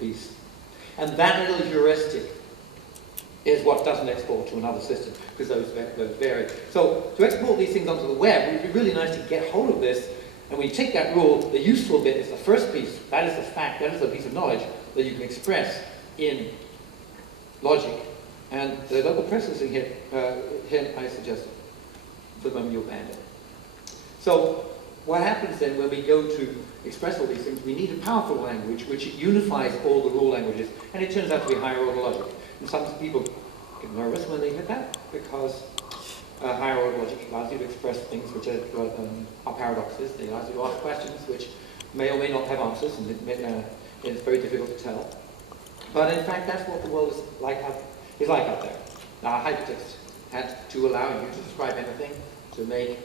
piece. And that little heuristic is what doesn't export to another system, because those vary. So to export these things onto the web, it would be really nice to get hold of this. And when you take that rule, the useful bit is the first piece. That is the fact, that is the piece of knowledge that you can express in logic. And the local processing hit I suggest for the moment you'll ban it. So what happens then when we go to express all these things, we need a powerful language which unifies all the rule languages, and it turns out to be higher order logic. And some people get nervous when they hit that, because higher order logic allows you to express things which are paradoxes. They allow you to ask questions which may or may not have answers, and it's very difficult to tell. But in fact, that's what the world is like out there. Now, hypertext had to allow you to describe anything, to make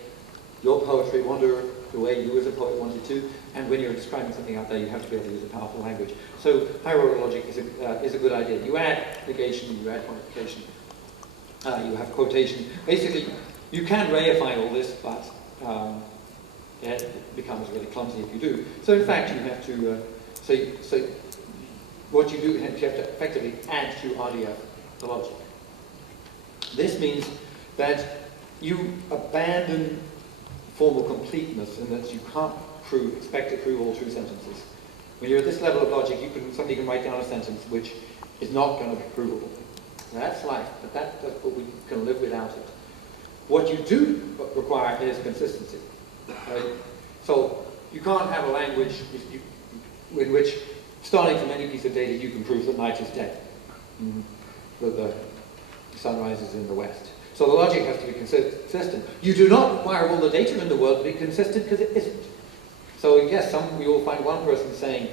your poetry wander the way you as a poet wanted to, and when you're describing something out there, you have to be able to use a powerful language. So higher order logic is a good idea. You add negation, you add quantification, you have quotation. Basically, you can reify all this, but it becomes really clumsy if you do. So in fact, you have to, so what you do, you have to effectively add to RDF the logic. This means that you abandon formal completeness in that you can't expect to prove all true sentences. When you're at this level of logic, somebody can write down a sentence which is not going to be provable. Now, that's life, but we can live without it. What you do require is consistency. So you can't have a language in which, starting from any piece of data, you can prove that night is day, that the sun rises in the west. So the logic has to be consistent. You do not require all the data in the world to be consistent, because it isn't. So yes, you will find one person saying